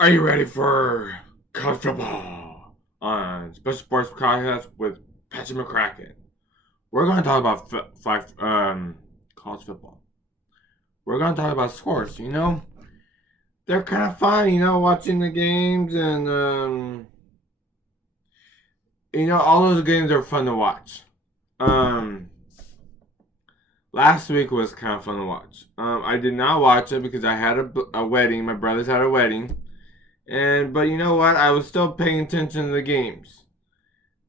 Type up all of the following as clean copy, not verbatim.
Are you ready for college football on Special Sports Podcast with Patrick McCracken? We're going to talk about college football. We're going to talk about scores. They're kind of fun. Watching the games and all those games are fun to watch. Um, Last week was kind of fun to watch. I did not watch it because I had a wedding. My brothers had a wedding. But you know what? I was still paying attention to the games.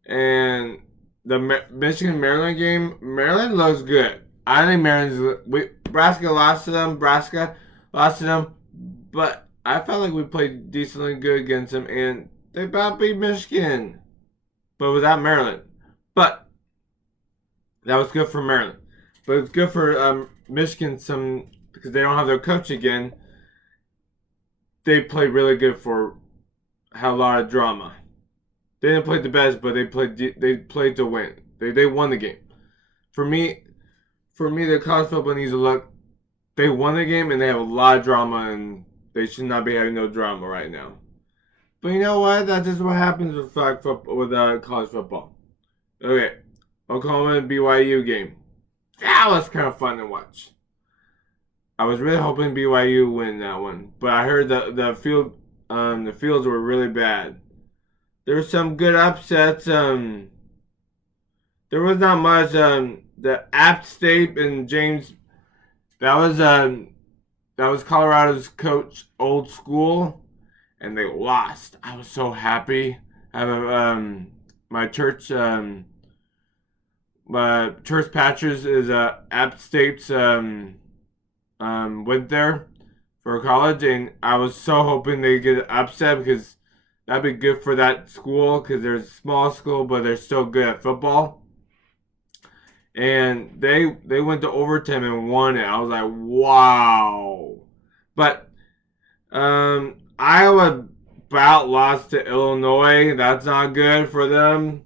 And the Michigan Maryland game, Maryland looks good. I think Nebraska lost to them. Nebraska lost to them, but I felt like we played decently good against them, and they about beat Michigan, but without Maryland. But that was good for Maryland. But it's good for Michigan because they don't have their coach again. They played really good had a lot of drama. They didn't play the best, but they played to win. They won the game. For me, the college football needs to look. They won the game and they have a lot of drama, and they should not be having no drama right now. But you know what? That's just what happens with college football. Okay, Oklahoma and BYU game. That was kind of fun to watch. I was really hoping BYU win that one, but I heard the fields were really bad. There were some good upsets. There was not much. The App State and James. That was Colorado's coach, old school, and they lost. I was so happy. I have my church pastors is App State's went there for college, and I was so hoping they get upset because that'd be good for that school because they're a small school, but they're still good at football. And they went to overtime and won it. I was like, wow. But Iowa about lost to Illinois. That's not good for them.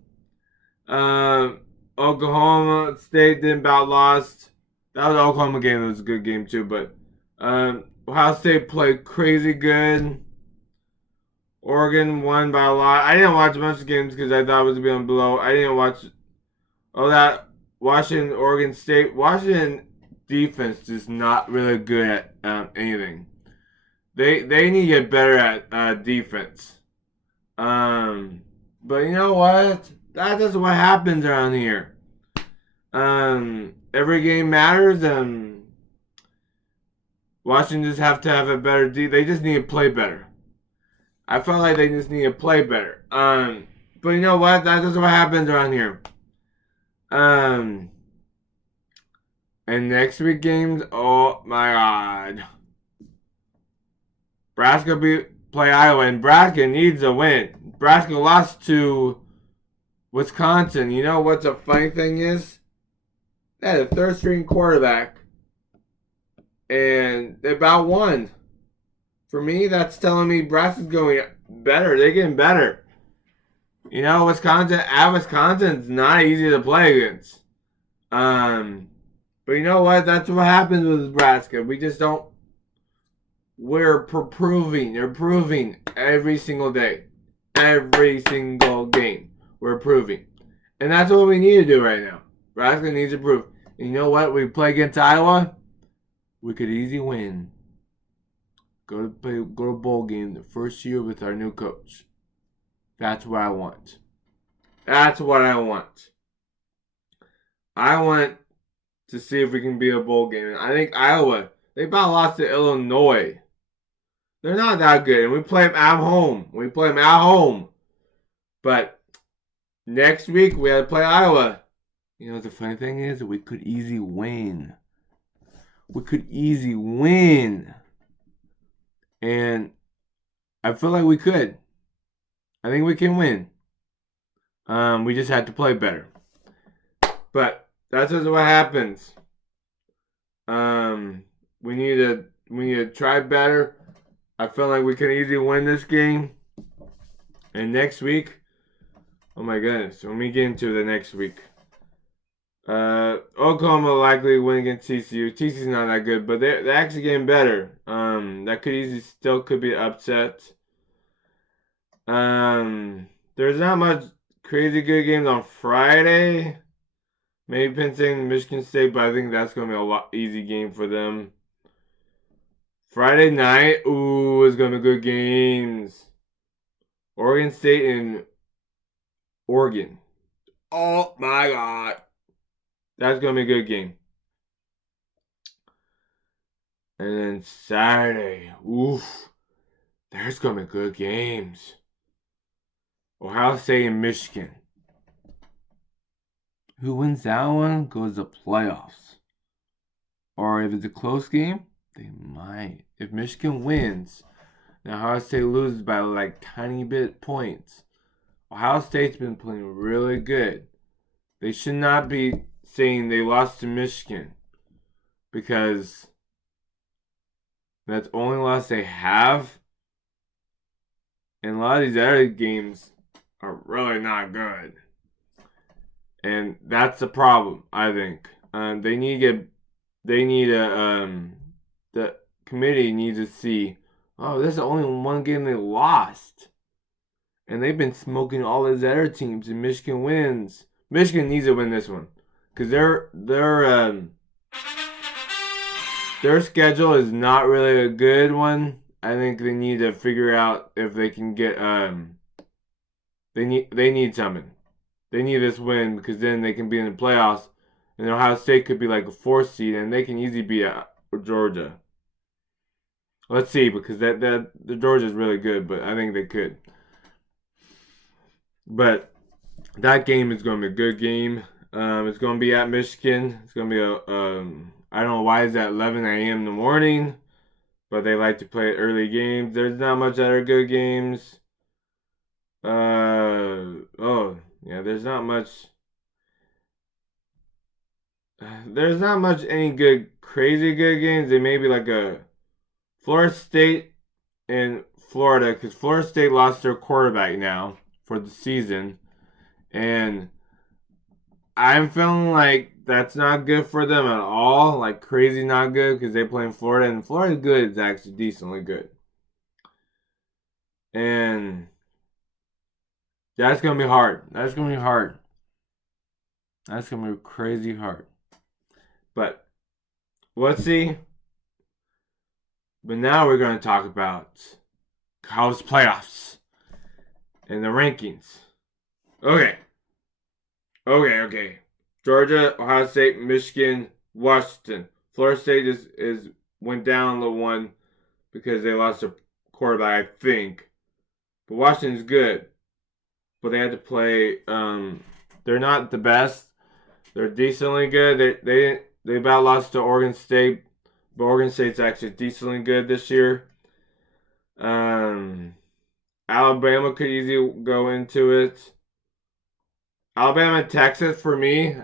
Oklahoma State didn't about lost. That was the Oklahoma game. It was a good game too. But Ohio State played crazy good. Oregon won by a lot. I didn't watch a bunch of games because I thought it was going to be on below. I didn't watch all that. Washington, Oregon State. Washington defense is not really good at anything. They need to get better at defense. But you know what? That's just what happens around here. Every game matters. Washington just have to have a better they just need to play better. I felt like they just need to play better. But you know what? That's just what happens around here. And next week games, oh my god. Nebraska play Iowa, and Nebraska needs a win. Nebraska lost to Wisconsin. You know what the funny thing is? They had a third string quarterback, and they about won. For me, that's telling me Nebraska's going better. They're getting better. Wisconsin's not easy to play against. But you know what? That's what happens with Nebraska. We just don't. We're proving. They're proving every single day. Every single game. We're proving. And that's what we need to do right now. Nebraska needs to prove. And you know what? We play against Iowa. We could easily win. Go to bowl game the first year with our new coach. That's what I want. That's what I want. I want to see if we can be a bowl game. And I think Iowa, they about lost to Illinois. They're not that good. And we play them at home. But next week, we have to play Iowa. You know, the funny thing is, we could easily win. And I feel like we could. I think we can win. We just had to play better. But that's just what happens. We need to try better. I feel like we can easily win this game. And next week, oh my goodness, when we get into the next week, Oklahoma will likely win against TCU. TCU's not that good, but they're actually getting better. That could easily still could be an upset. There's not much crazy good games on Friday. Maybe Penn State and Michigan State, but I think that's gonna be a lot easy game for them. Friday night, ooh, it's gonna be good games. Oregon State and Oregon. Oh my God, that's gonna be a good game. And then Saturday, oof, there's gonna be good games. Ohio State and Michigan. Who wins that one goes to playoffs. Or if it's a close game, they might. If Michigan wins, and Ohio State loses by like tiny bit points. Ohio State's been playing really good. They should not be saying they lost to Michigan because that's the only loss they have. And a lot of these other games are really not good. And that's the problem, I think. They need to get, the committee needs to see, oh, this is only one game they lost. And they've been smoking all these other teams, and Michigan wins. Michigan needs to win this one. Because their schedule is not really a good one. I think they need to figure out if they can get they need something. They need this win because then they can be in the playoffs, and Ohio State could be like a 4th seed, and they can easily beat Georgia. Let's see, because the Georgia is really good, but I think they could. But that game is going to be a good game. It's going to be at Michigan. It's going to be I don't know why it's at 11 a.m. in the morning, but they like to play early games. There's not much other good games. There's not much. There's not much any good, crazy good games. They may be like a Florida State and Florida, because Florida State lost their quarterback now for the season, and I'm feeling like that's not good for them at all. Like crazy not good because they play in Florida, and Florida's good is actually decently good. And that's gonna be hard. That's gonna be hard. That's gonna be crazy hard. But let's see. But now we're gonna talk about college playoffs and the rankings. Okay. Georgia, Ohio State, Michigan, Washington. Florida State is went down a little one because they lost their quarterback, I think. But Washington's good. But they had to play. They're not the best. They're decently good. They about lost to Oregon State, but Oregon State's actually decently good this year. Alabama could easily go into it. Alabama and Texas for me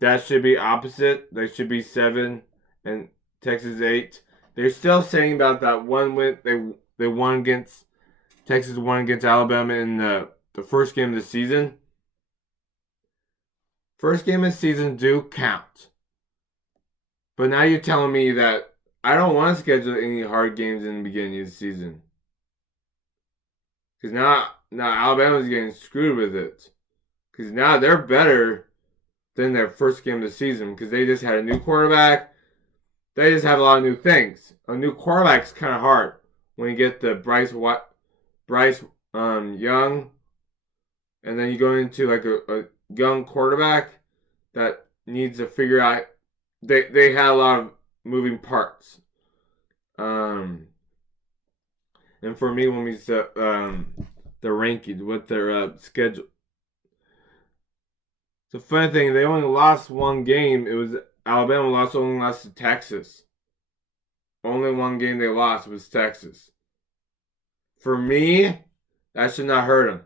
that should be opposite. They should be 7 and Texas 8. They're still saying about that one win they won against Texas won against Alabama in the first game of the season. First game of the season do count. But now you're telling me that I don't want to schedule any hard games in the beginning of the season. Because now Alabama's getting screwed with it. Because now they're better than their first game of the season. Because they just had a new quarterback. They just have a lot of new things. A new quarterback's kind of hard. When you get the Bryce Young. And then you go into like a young quarterback that needs to figure out. They had a lot of moving parts. And for me, when we set the rankings with their schedule, it's a funny thing. They only lost one game. It was Alabama only lost to Texas. Only one game they lost was Texas. For me, that should not hurt them.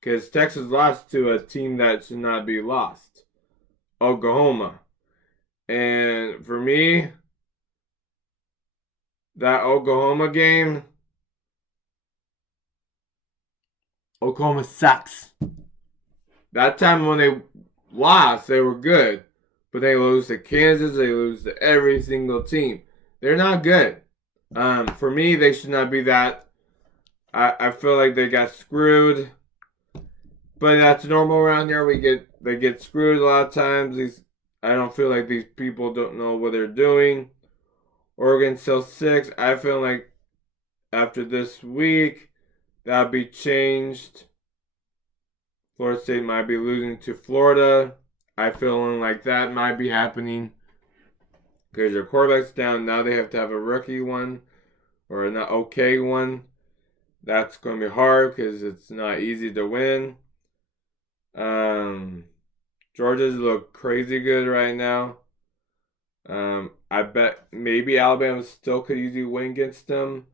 Because Texas lost to a team that should not be lost. Oklahoma. And for me, that Oklahoma game, Oklahoma sucks. That time when they lost, they were good. But they lose to Kansas, they lose to every single team. They're not good. For me, they should not be that. I feel like they got screwed. But that's normal around here. They get screwed a lot of times. I don't feel like these people don't know what they're doing. Oregon still 6. I feel like after this week that'll be changed. Florida State might be losing to Florida. I feeling like that might be happening because their quarterback's down. Now they have to have a rookie one or an okay one. That's going to be hard because it's not easy to win. Georgia's look crazy good right now. I bet maybe Alabama still could easily win against them.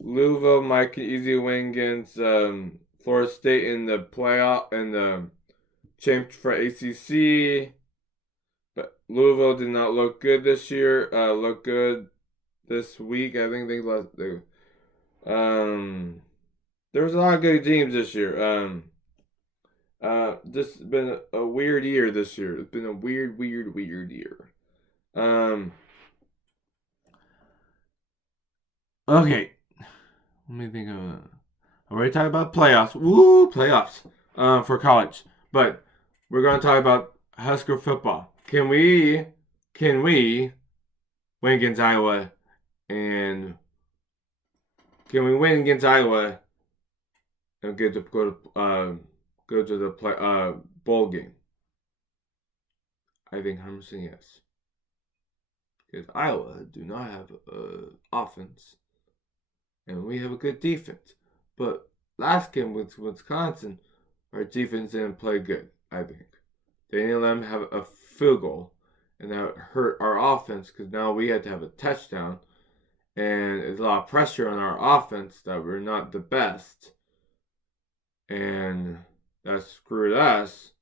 Louisville might could easily win against Florida State in the playoff and the championship for ACC. But Louisville did not look good this year. Look good this week. I think they lost. There was a lot of good teams this year. This has been a weird year this year. It's been a weird year. Okay. Let me think of. I already talked about playoffs. Woo, playoffs. For college, but we're gonna talk about Husker football. Can we win against Iowa? And can we win against Iowa and get to go to the bowl game? I think 100% yes. Because Iowa do not have offense, and we have a good defense. But last game with Wisconsin, our defense didn't play good. I think they didn't let them have a field goal, and that hurt our offense because now we had to have a touchdown, and there's a lot of pressure on our offense that we're not the best, and that screwed us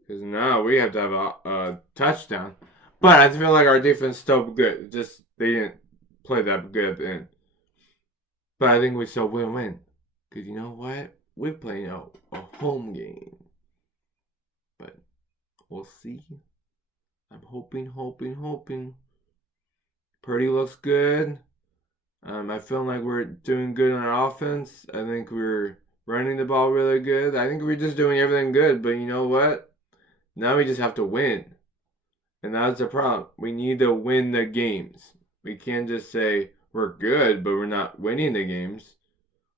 because now we have to have a touchdown. But I feel like our defense still good. Just they didn't play that good at the end. But I think we still will win. Because you know what? We're playing a home game. But we'll see. I'm hoping. Purdy looks good. I feel like we're doing good on our offense. I think we're running the ball really good. I think we're just doing everything good. But you know what? Now we just have to win. And that's the problem. We need to win the games. We can't just say we're good, but we're not winning the games.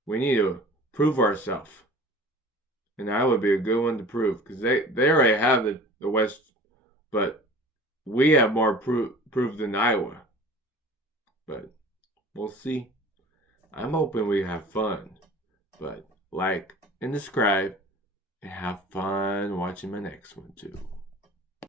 We need to prove ourselves. And that would be a good one to prove. Because they already have the West, but we have more proof than Iowa. But we'll see. I'm hoping we have fun. But like and subscribe and have fun watching my next one too.